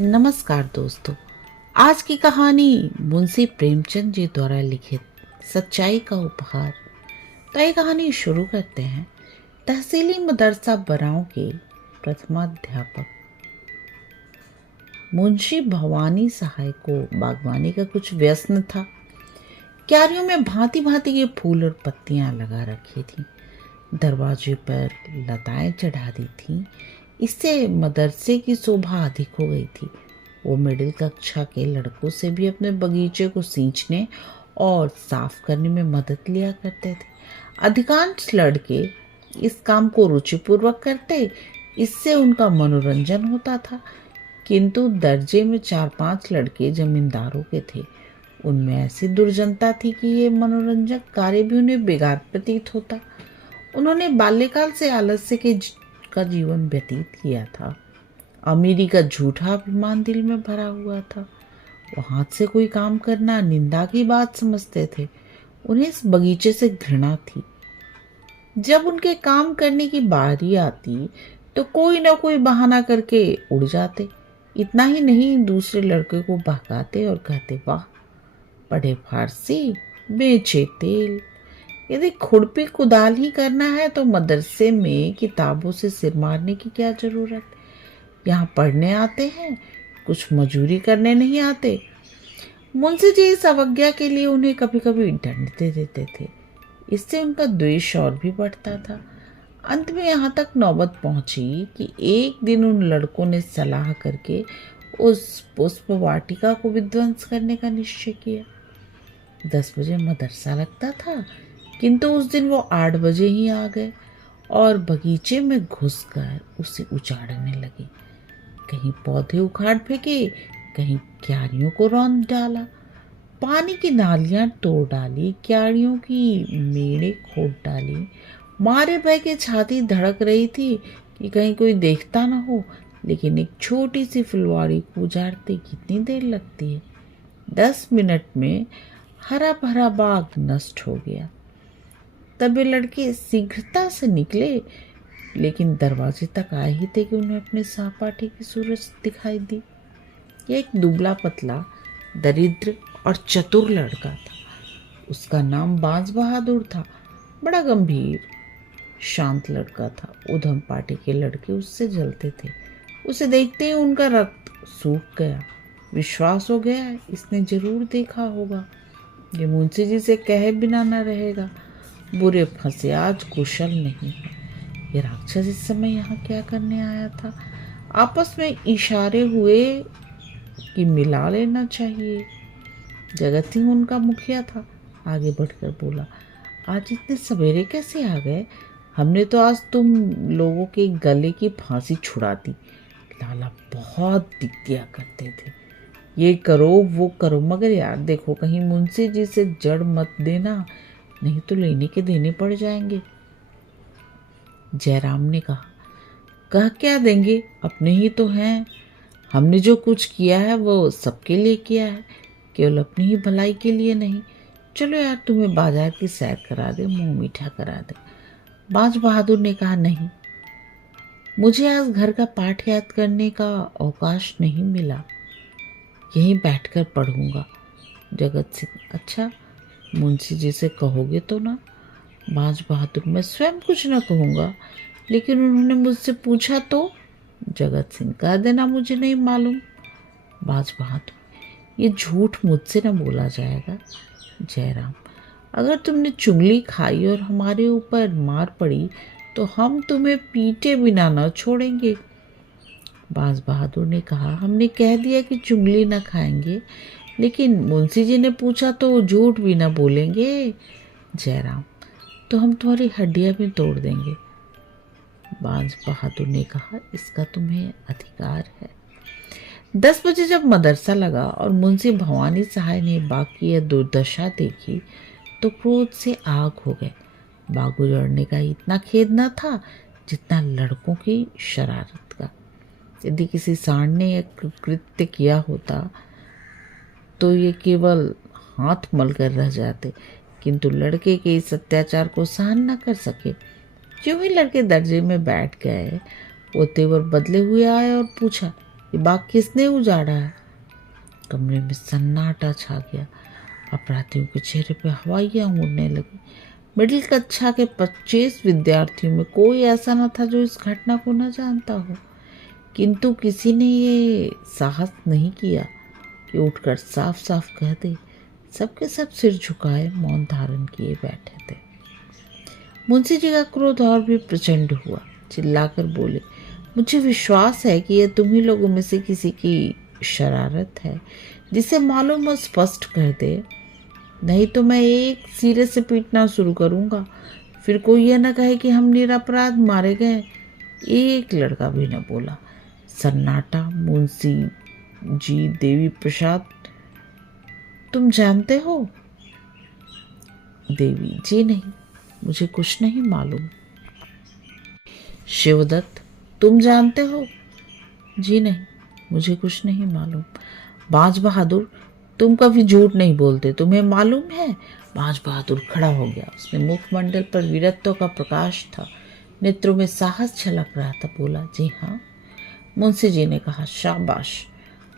नमस्कार दोस्तों। आज की कहानी मुंशी प्रेमचंद जी द्वारा लिखित सच्चाई का उपहार। तो ये कहानी शुरू करते हैं। तहसीली मदरसा बराव के प्रथमाध्यापक मुंशी भवानी सहाय को बागवानी का कुछ व्यसन था। क्यारियों में भांति भांति के फूल और पत्तियां लगा रखी थी। दरवाजे पर लताएं चढ़ा दी थी। इससे मदरसे की शोभा अधिक हो गई थी। वो मिडिल कक्षा के लड़कों से भी अपने बगीचे को सींचने और साफ करने में मदद लिया करते थे। अधिकांश लड़के इस काम को रुचिपूर्वक करते, इससे उनका मनोरंजन होता था। किंतु दर्जे में 4-5 लड़के जमींदारों के थे। उनमें ऐसी दुर्जनता थी कि ये मनोरंजक कार्य भी उन्हें बेकार प्रतीत होता। उन्होंने बाल्यकाल से आलस्य का जीवन व्यतीत किया था। अमीरी का झूठा अभिमान दिल में भरा हुआ था। वो हाथ से कोई काम करना निंदा की बात समझते थे। उन्हें इस बगीचे से घृणा थी। जब उनके काम करने की बारी आती तो कोई ना कोई बहाना करके उड़ जाते। इतना ही नहीं, दूसरे लड़के को बहकाते और कहते, वाह, पढ़े फारसी, बेचे तेल। यदि खुरपी कुदाल ही करना है तो मदरसे में किताबों से सिर मारने की क्या जरूरत। यहाँ पढ़ने आते हैं, कुछ मजूरी करने नहीं आते। मुंशी जी इस अवज्ञा के लिए उन्हें कभी कभी दंड दे देते थे। इससे उनका द्वेष और भी बढ़ता था। अंत में यहाँ तक नौबत पहुंची कि एक दिन उन लड़कों ने सलाह करके उस पुष्प वाटिका को विध्वंस करने का निश्चय किया। 10 बजे मदरसा लगता था, किंतु उस दिन वो 8 बजे ही आ गए और बगीचे में घुसकर उसे उजाड़ने लगे। कहीं पौधे उखाड़ फेंके, कहीं क्यारियों को रौंद डाला, पानी की नालियां तोड़ डाली, क्यारियों की मेड़े खोद डाली। मारे भय के छाती धड़क रही थी कि कहीं कोई देखता ना हो। लेकिन एक छोटी सी फुलवाड़ी को उजाड़ते कितनी देर लगती है। 10 मिनट में हरा भरा बाग नष्ट हो गया। तब ये लड़के शीघ्रता से निकले, लेकिन दरवाजे तक आए ही थे कि उन्हें अपने सहपाठी की सूरज दिखाई दी। यह एक दुबला पतला, दरिद्र और चतुर लड़का था। उसका नाम बाज बहादुर था। बड़ा गंभीर, शांत लड़का था। उधम पार्टी के लड़के उससे जलते थे। उसे देखते ही उनका रक्त सूख गया। विश्वास हो गया, इसने जरूर देखा होगा। ये मुंशी जी से कहे बिना न रहेगा। बुरे फंसे, आज कुशल नहीं है। ये राक्षस इस समय यहाँ क्या करने आया था। आपस में इशारे हुए कि मिला लेना चाहिए। जगत सिंह उनका मुखिया था। आगे बढ़कर बोला, आज इतने सवेरे कैसे आ गए? हमने तो आज तुम लोगों के गले की फांसी छुड़ा दी। लाला बहुत दिक दिया करते थे, ये करो वो करो, मगर यार देखो कहीं मुंशी जी से जड़ मत देना, नहीं तो लेने के देने पड़ जाएंगे। जयराम ने कहा, कह क्या देंगे, अपने ही तो हैं। हमने जो कुछ किया है वो सबके लिए किया है, केवल अपनी ही भलाई के लिए नहीं। चलो यार, तुम्हें बाजार की सैर करा दे, मुंह मीठा करा दे। बाज बहादुर ने कहा, नहीं, मुझे आज घर का पाठ याद करने का अवकाश नहीं मिला, यहीं बैठकर पढ़ूंगा। जगत सिंह, अच्छा, मुंशी जी से कहोगे तो ना? बाज बहादुर, मैं स्वयं कुछ न कहूँगा, लेकिन उन्होंने मुझसे पूछा तो? जगत सिंह, कह देना मुझे नहीं मालूम। बाज बहादुर, ये झूठ मुझसे न बोला जाएगा। जयराम, अगर तुमने चुंगली खाई और हमारे ऊपर मार पड़ी तो हम तुम्हें पीटे बिना न छोड़ेंगे। बाज बहादुर ने कहा, हमने कह दिया कि चुंगली न खाएंगे, लेकिन मुंशी जी ने पूछा तो झूठ भी न बोलेंगे। जयराम, तो हम तुम्हारी हड्डियां भी तोड़ देंगे। बाज बहादुर ने कहा, इसका तुम्हें अधिकार है। 10 बजे जब मदरसा लगा और मुंशी भवानी सहाय ने बाग की यह दुर्दशा देखी तो क्रोध से आग हो गए। बाग उजड़ने का इतना खेद न था जितना लड़कों की शरारत का। यदि किसी सांड ने यह कृत्य किया होता तो ये केवल हाथ मलकर रह जाते, किंतु लड़के के इस अत्याचार को सहन न कर सके। जो ही लड़के दर्जे में बैठ गए, वो तेवर बदले हुए आए और पूछा, ये बाग किसने उजाड़ा है? कमरे में सन्नाटा छा गया। अपराधियों के चेहरे पे हवाइयां उड़ने लगी। मिडिल कक्षा के 25 विद्यार्थियों में कोई ऐसा न था जो इस घटना को न जानता हो, किंतु किसी ने ये साहस नहीं किया कि उठकर साफ साफ कह दे। सबके सब सिर झुकाए मौन धारण किए बैठे थे। मुंशी जी का क्रोध और भी प्रचंड हुआ। चिल्लाकर बोले, मुझे विश्वास है कि यह तुम ही लोगों में से किसी की शरारत है। जिसे मालूम हो स्पष्ट कर दे, नहीं तो मैं एक सिरे से पीटना शुरू करूंगा। फिर कोई यह न कहे कि हम निरपराध मारे गए। एक लड़का भी न बोला। सन्नाटा। मुंशी जी, देवी प्रसाद, तुम जानते हो? देवी जी, नहीं, मुझे कुछ नहीं मालूम। शिवदत्त, तुम जानते हो? जी नहीं, मुझे कुछ नहीं मालूम। बाज बहादुर, तुम कभी झूठ नहीं बोलते, तुम्हें मालूम है? बाज बहादुर खड़ा हो गया। उसने मुखमंडल पर वीरत्व का प्रकाश था, नेत्रों में साहस झलक रहा था। बोला, जी हाँ। मुंशी जी ने कहा, शाबाश।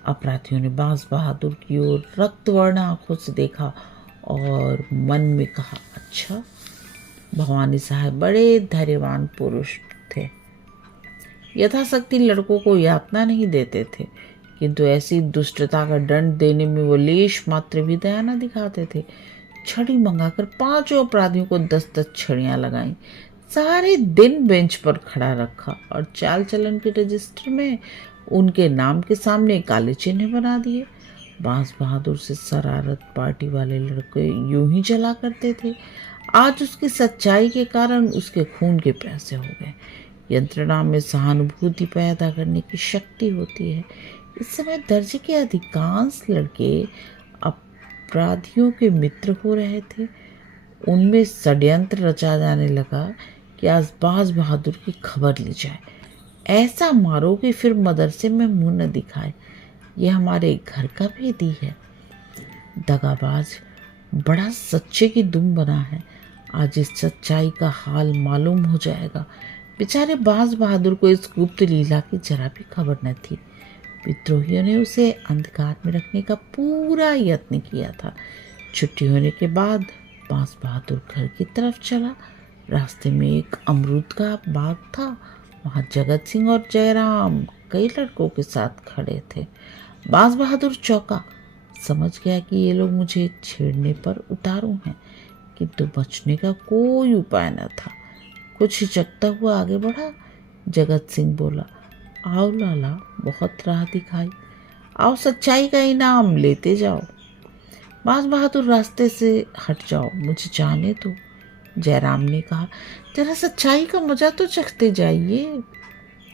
अपराधियों ने बाज बहादुर की ओर रक्तवर्ण आंखों से देखा और मन में कहा, अच्छा। भवानी साहब बड़े धैर्यवान पुरुष थे। यथाशक्ति लड़कों को यातना नहीं देते थे, किंतु ऐसी दुष्टता का दंड देने में वो लेश मात्र भी दया न दिखाते थे। छड़ी मंगाकर 5 अपराधियों को 10-10 छड़ियां लगाईं। सारे दिन बेंच पर खड़ा रखा और चाल चलन के रजिस्टर में उनके नाम के सामने काले चिन्ह बना दिए। बांस बहादुर से शरारत पार्टी वाले लड़के यूं ही चला करते थे। आज उसकी सच्चाई के कारण उसके खून के प्यासे हो गए। यंत्रणा में सहानुभूति पैदा करने की शक्ति होती है। इस समय दर्जे के अधिकांश लड़के अपराधियों के मित्र हो रहे थे। उनमें षड्यंत्र रचा जाने लगा कि आज बाज बहादुर की खबर ली जाए। ऐसा मारो कि फिर मदरसे में मुंह न दिखाए। यह हमारे घर का भेदी है। दगाबाज बड़ा सच्चे की दुम बना है। आज इस सच्चाई का हाल मालूम हो जाएगा। बेचारे बाज बहादुर को इस गुप्त लीला की जरा भी खबर न थी। विद्रोहियों ने उसे अंधकार में रखने का पूरा यत्न किया था। छुट्टी होने के बाद बाज बहादुर घर की तरफ चला। रास्ते में एक अमरूद का बाग था। वहाँ जगत सिंह और जयराम कई लड़कों के साथ खड़े थे। बाज बहादुर चौंका, समझ गया कि ये लोग मुझे छेड़ने पर उतारू हैं, किंतु बचने का कोई उपाय न था। कुछ हिचकता हुआ आगे बढ़ा। जगत सिंह बोला, आओ लाला, बहुत राह दिखाई, आओ सच्चाई का इनाम लेते जाओ। बाज बहादुर, रास्ते से हट जाओ, मुझे जाने दो। जयराम ने कहा, जरा सच्चाई का मजा तो चखते जाइए।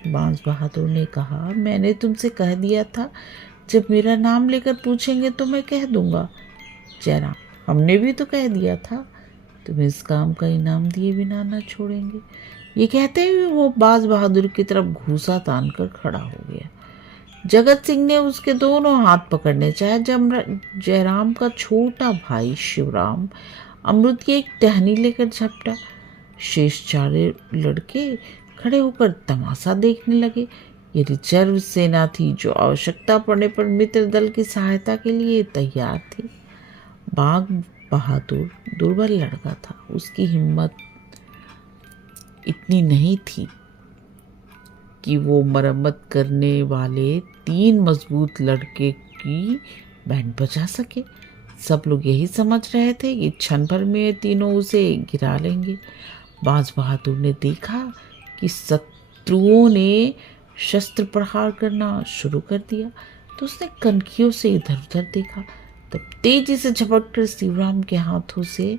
बाज बहादुर ने कहा, मैंने तुमसे कह दिया था जब मेरा नाम लेकर पूछेंगे तो मैं कह दूंगा। जयराम, हमने भी तो कह दिया था, तुम्हें इस काम का इनाम दिए बिना न छोड़ेंगे। ये कहते हुए वो बाज बहादुर की तरफ घूसा तान कर खड़ा हो गया। जगत सिंह ने उसके दोनों हाथ पकड़ने चाहे जब जयराम का छोटा भाई शिवराम अमृत की एक टहनी लेकर झपटा। शेष चारे लड़के खड़े होकर तमाशा देखने लगे। ये रिजर्व सेना थी जो आवश्यकता पड़ने पर मित्र दल की सहायता के लिए तैयार थी। बाग बहादुर दुर्बल लड़का था। उसकी हिम्मत इतनी नहीं थी कि वो मरम्मत करने वाले 3 मजबूत लड़के की बैंड बजा सके। सब लोग यही समझ रहे थे कि क्षण भर में तीनों उसे गिरा लेंगे। बाज बहादुर ने देखा कि शत्रुओं ने शस्त्र प्रहार करना शुरू कर दिया, तो उसने कनखियों से इधर उधर देखा। तब तेजी से झपटकर शिवराम के हाथों से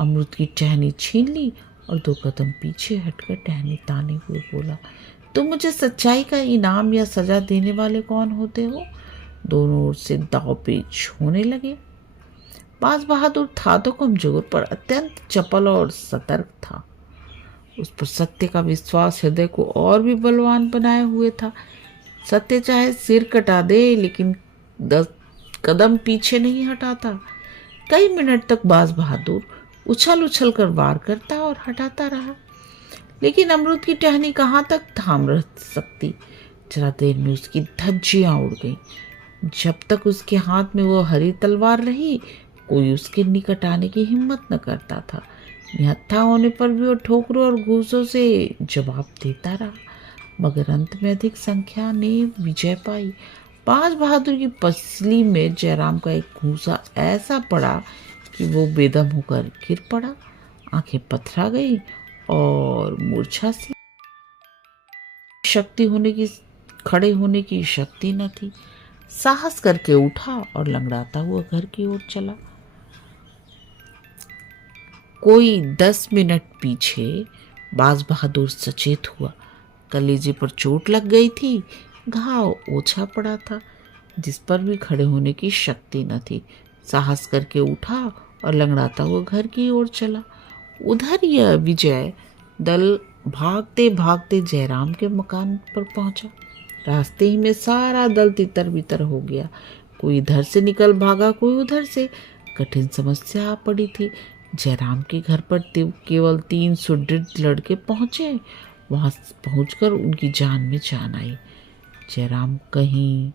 अमृत की टहनी छीन ली और 2 कदम पीछे हटकर टहनी ताने हुए बोला, तुम मुझे सच्चाई का इनाम या सजा देने वाले कौन होते हो? दोनों ओर से दावपेच होने लगे। बाज बहादुर था तो कमजोर, पर अत्यंत चपल और सतर्क था। उस पर सत्य का विश्वास हृदय को और भी बलवान बनाए हुए था। सत्य चाहे सिर कटा दे, लेकिन 10 कदम पीछे नहीं हटाता। कई मिनट तक बाज बहादुर उछल उछल कर वार करता और हटाता रहा, लेकिन अमरूद की टहनी कहाँ तक थाम रह सकती। जरा देर में उसकी धज्जियां उड़ गईं। जब तक उसके हाथ में वो हरी तलवार रही, कोई उसके निकट आने की हिम्मत न करता था। निहत्था होने पर भी वो ठोकरों और घूसों से जवाब देता रहा, मगर अंत में अधिक संख्या ने विजय पाई। बाज बहादुर की पसली में जयराम का एक घूसा ऐसा पड़ा कि वो बेदम होकर गिर पड़ा। आंखें पथरा गई और मूर्छा सी शक्ति होने की खड़े होने की शक्ति न थी। साहस करके उठा और लंगड़ाता हुआ घर की ओर चला। कोई 10 मिनट पीछे बाज बहादुर सचेत हुआ। कलेजे पर चोट लग गई थी, घाव ओछा पड़ा था, जिस पर भी खड़े होने की शक्ति न थी। साहस करके उठा और लंगड़ाता हुआ घर की ओर चला। उधर यह विजय दल भागते भागते जयराम के मकान पर पहुंचा। रास्ते ही में सारा दल तितर बितर हो गया। कोई इधर से निकल भागा, कोई उधर से। कठिन समस्या आ पड़ी थी। जयराम के घर पर केवल 3 सुदृढ़ लड़के पहुंचे। वहां पहुंचकर उनकी जान में जान आई। जयराम कहीं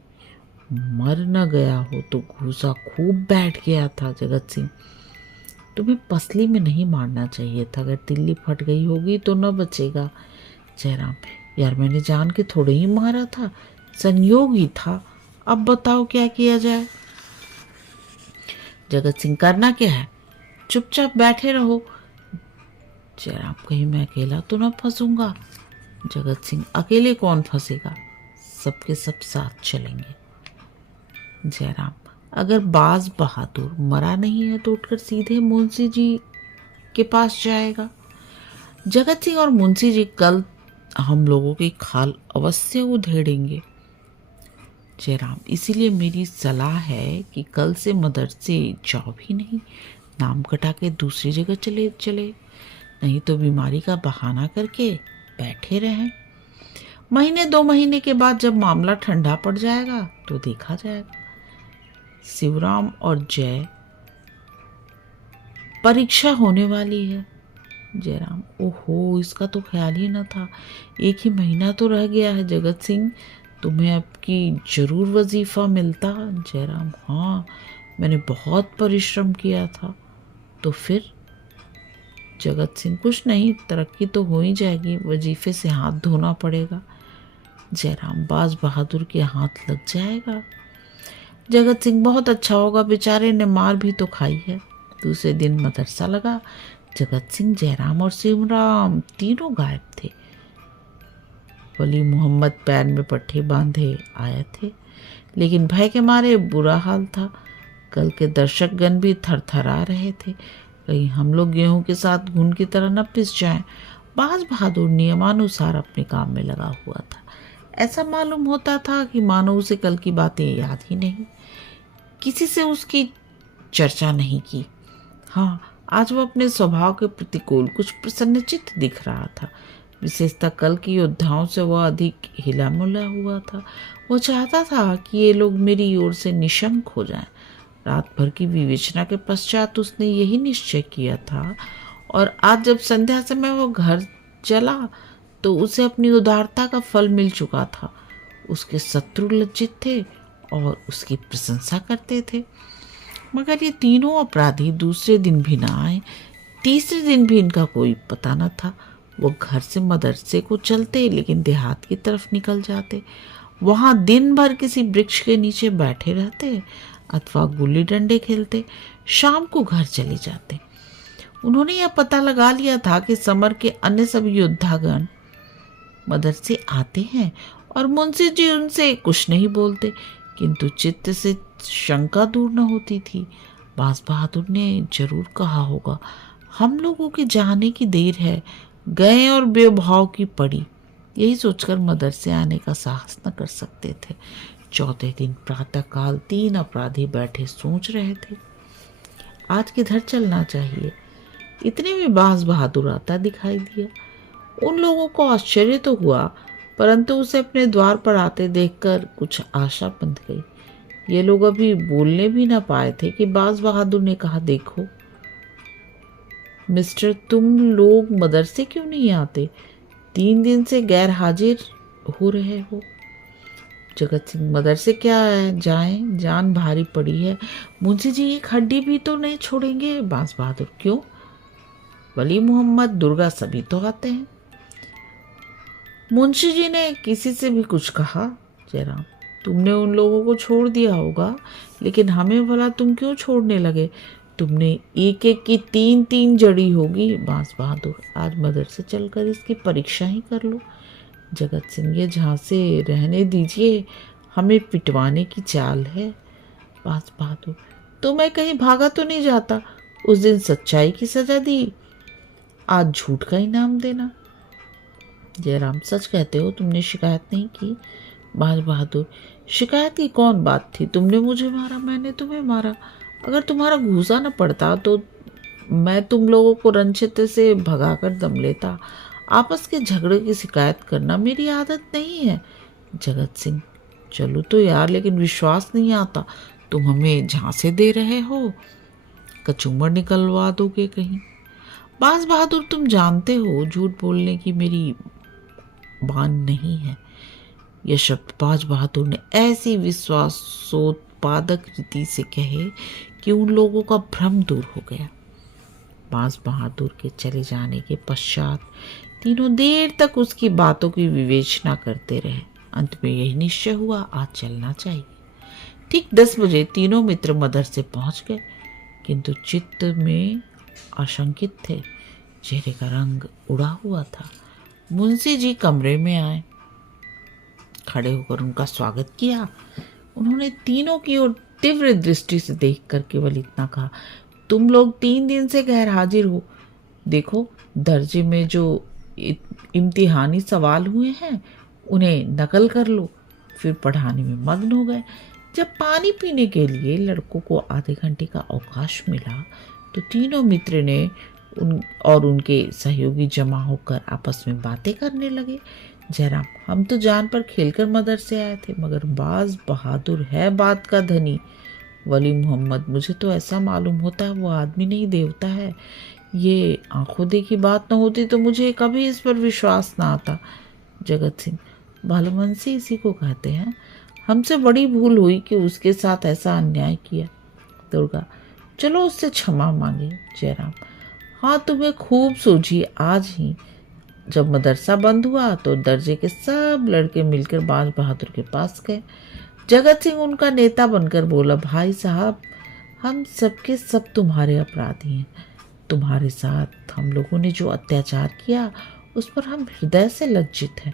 मर न गया हो तो घूसा खूब बैठ गया था। जगत सिंह, तुम्हें पसली में नहीं मारना चाहिए था, अगर तिल्ली फट गई होगी तो न बचेगा। जयराम, यार मैंने जान के थोड़े ही मारा था, संयोग ही था, अब बताओ क्या किया जाए। जगत सिंह, करना क्या है, चुपचाप बैठे रहो। जयराम, कहीं मैं अकेला तो न फंसूंगा। जगत सिंह, अकेले कौन फंसेगा, सबके सब साथ चलेंगे। जयराम, अगर बाज बहादुर मरा नहीं है तो उठकर सीधे मुंशी जी के पास जाएगा। जगत सिंह और मुंशी जी कल हम लोगों की खाल अवश्य उधेड़ेंगे। जयराम, इसीलिए मेरी सलाह है कि कल से मदरसे जाओ भी नहीं, नाम कटा के दूसरी जगह चले चले, नहीं तो बीमारी का बहाना करके बैठे रहें। महीने 2 महीने के बाद जब मामला ठंडा पड़ जाएगा तो देखा जाएगा। शिवराम और जय परीक्षा होने वाली है। जयराम, ओहो, इसका तो ख्याल ही न था, 1 ही महीना तो रह गया है। जगत सिंह, तुम्हें अब की जरूर वजीफा मिलता। जयराम, हाँ, मैंने बहुत परिश्रम किया था। तो फिर? जगत सिंह, कुछ नहीं, तरक्की तो हो ही जाएगी, वजीफे से हाथ धोना पड़ेगा। जयराम, बाज बहादुर के हाथ लग जाएगा। जगत सिंह, बहुत अच्छा होगा, बेचारे ने मार भी तो खाई है। दूसरे दिन मदरसा लगा। जगत सिंह, जयराम और शिवराम तीनों गायब थे। वली मोहम्मद पैर में पट्टे बांधे आए थे, लेकिन भय के मारे बुरा हाल था। कल के दर्शकगण भी थरथरा रहे थे, कहीं हम लोग गेहूं के साथ घुन की तरह न पिस जाएं। बाज बहादुर नियमानुसार अपने काम में लगा हुआ था। ऐसा मालूम होता था कि मानो उसे कल की बातें याद ही नहीं, किसी से उसकी चर्चा नहीं की। हाँ, आज वो अपने स्वभाव के प्रतिकूल कुछ प्रसन्नचित्त दिख रहा था। विशेषतः कल की योद्धाओं से वह अधिक हिला मुला हुआ था। वो चाहता था कि ये लोग मेरी ओर से निशंक हो जाएं। रात भर की विवेचना के पश्चात उसने यही निश्चय किया था, और आज जब संध्या समय वो घर चला तो उसे अपनी उदारता का फल मिल चुका था। उसके शत्रु लज्जित थे और उसकी प्रशंसा करते थे। मगर ये तीनों अपराधी दूसरे दिन भी ना आए। तीसरे दिन भी इनका कोई पता न था। वो घर से मदरसे को चलते, लेकिन देहात की तरफ निकल जाते। वहां दिन भर किसी वृक्ष के नीचे बैठे रहते अथवा गुल्ली डंडे खेलते। शाम को घर चले जाते। उन्होंने यह पता लगा लिया था कि समर के अन्य सभी योद्धागण मदरसे आते हैं और मुंशी जी उनसे कुछ नहीं बोलते, किंतु चित्त से शंका दूर न होती थी। बाज बहादुर ने जरूर कहा होगा, हम लोगों के जाने की देर है, गए और बेभाव की पड़ी। यही सोचकर मदरसे आने का साहस न कर सकते थे। चौथे दिन प्रातःकाल 3 अपराधी बैठे सोच रहे थे, आज किधर चलना चाहिए। इतने में बाज बहादुर आता दिखाई दिया। उन लोगों को आश्चर्य तो हुआ, परंतु उसे अपने द्वार पर आते देखकर कुछ आशा बंध गई। ये लोग अभी बोलने भी ना पाए थे कि बाज बहादुर ने कहा, देखो मिस्टर, तुम लोग मदरसे क्यों नहीं आते? 3 दिन से गैर हाजिर हो रहे हो। जगत सिंह, मदरसे क्या है, जाएं, जान भारी पड़ी है। मुंशी जी एक हड्डी भी तो नहीं छोड़ेंगे। बांस बहादुर, क्यों? वली मोहम्मद, दुर्गा सभी तो आते हैं। मुंशी जी ने किसी से भी कुछ कहा? जयराम, तुमने उन लोगों को छोड़ दिया होगा, लेकिन हमें भला तुम क्यों छोड़ने लगे? तुमने एक एक की 3-3 जड़ी होगी। बांस बहादुर, आज मदरसे चलकर इसकी परीक्षा ही कर लो। जगत सिंह, ये झांसे रहने दीजिए, हमें पिटवाने की चाल है। बांस बहादुर, तो मैं कहीं भागा तो नहीं जाता? उस दिन सच्चाई की सजा दी, आज झूठ का इनाम देना। जयराम, सच कहते हो, तुमने शिकायत नहीं की? बांस बहादुर, शिकायत की कौन बात थी? तुमने मुझे मारा, मैंने तुम्हें मारा। अगर तुम्हारा घूसा न पड़ता तो मैं तुम लोगों को रनक्षेत्र से भगाकर दम लेता। आपस के झगड़े की शिकायत करना मेरी आदत नहीं है। जगत सिंह, चलो तो यार, लेकिन विश्वास नहीं आता। तुम हमें झांसे दे रहे हो, कचूमर निकलवा दोगे कहीं। बांस बहादुर, तुम जानते हो झूठ बोलने की मेरी बान नहीं है। यह शब्द बाज बहादुर ने ऐसी विश्वासोत्पादक रीति से कहे कि उन लोगों का भ्रम दूर हो गया। बाज बहादुर के चले जाने के पश्चात तीनों देर तक उसकी बातों की विवेचना करते रहे। अंत में यही निश्चय हुआ, आज चलना चाहिए। ठीक 10 बजे तीनों मित्र मदरसे पहुंच गए, किंतु चित्त में आशंकित थे। चेहरे का रंग उड़ा हुआ था। मुंशी जी कमरे में आए, खड़े होकर उनका स्वागत किया। उन्होंने तीनों की ओर तीव्र दृष्टि से देखकर केवल इतना कहा, तुम लोग 3 दिन से गैर हाजिर हो। देखो, दर्जे में जो इम्तिहानी सवाल हुए हैं उन्हें नकल कर लो। फिर पढ़ाने में मग्न हो गए। जब पानी पीने के लिए लड़कों को आधे घंटे का अवकाश मिला तो तीनों मित्र ने उनके सहयोगी जमा होकर आपस में बातें करने लगे। जयराम, हम तो जान पर खेलकर मदरसे आए थे, मगर बाज बहादुर है बात का धनी। वली मोहम्मद, मुझे तो ऐसा मालूम होता है वो आदमी नहीं देवता है। ये आंखों देखी बात न होती तो मुझे कभी इस पर विश्वास ना आता। जगत सिंह, भालुमंसी इसी को कहते हैं। हमसे बड़ी भूल हुई कि उसके साथ ऐसा अन्याय किया। दुर्गा, चलो उससे क्षमा मांगे। जयराम, हाँ, तुम्हें खूब सूझी। आज ही जब मदरसा बंद हुआ तो दर्जे के सब लड़के मिलकर बाज बहादुर के पास गए। जगत सिंह उनका नेता बनकर बोला, भाई साहब, हम सबके सब तुम्हारे अपराधी हैं। तुम्हारे साथ हम लोगों ने जो अत्याचार किया उस पर हम हृदय से लज्जित हैं।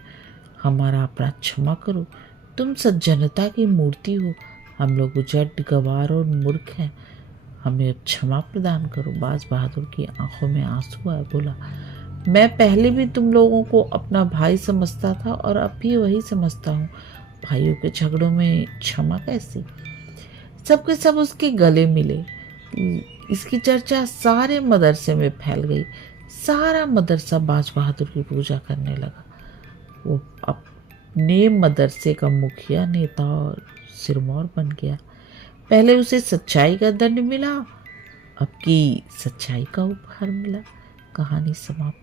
हमारा अपराध क्षमा करो। तुम सज्जनता की मूर्ति हो। हम लोग उजड़, गवार और मूर्ख हैं। हमें अब क्षमा प्रदान करो। बाज बहादुर की आंखों में आंसू आए। बोला, मैं पहले भी तुम लोगों को अपना भाई समझता था और अब भी वही समझता हूँ। भाइयों के झगड़ों में क्षमा कैसी? सबके सब उसके गले मिले। इसकी चर्चा सारे मदरसे में फैल गई। सारा मदरसा बाज बहादुर की पूजा करने लगा। वो अपने मदरसे का मुखिया, नेता और सिरमौर बन गया। पहले उसे सच्चाई का दंड मिला, अब की सच्चाई का उपहार मिला। कहानी समाप्त।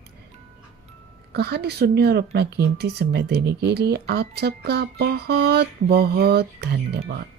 कहानी सुनने और अपना कीमती समय देने के लिए आप सबका बहुत बहुत धन्यवाद।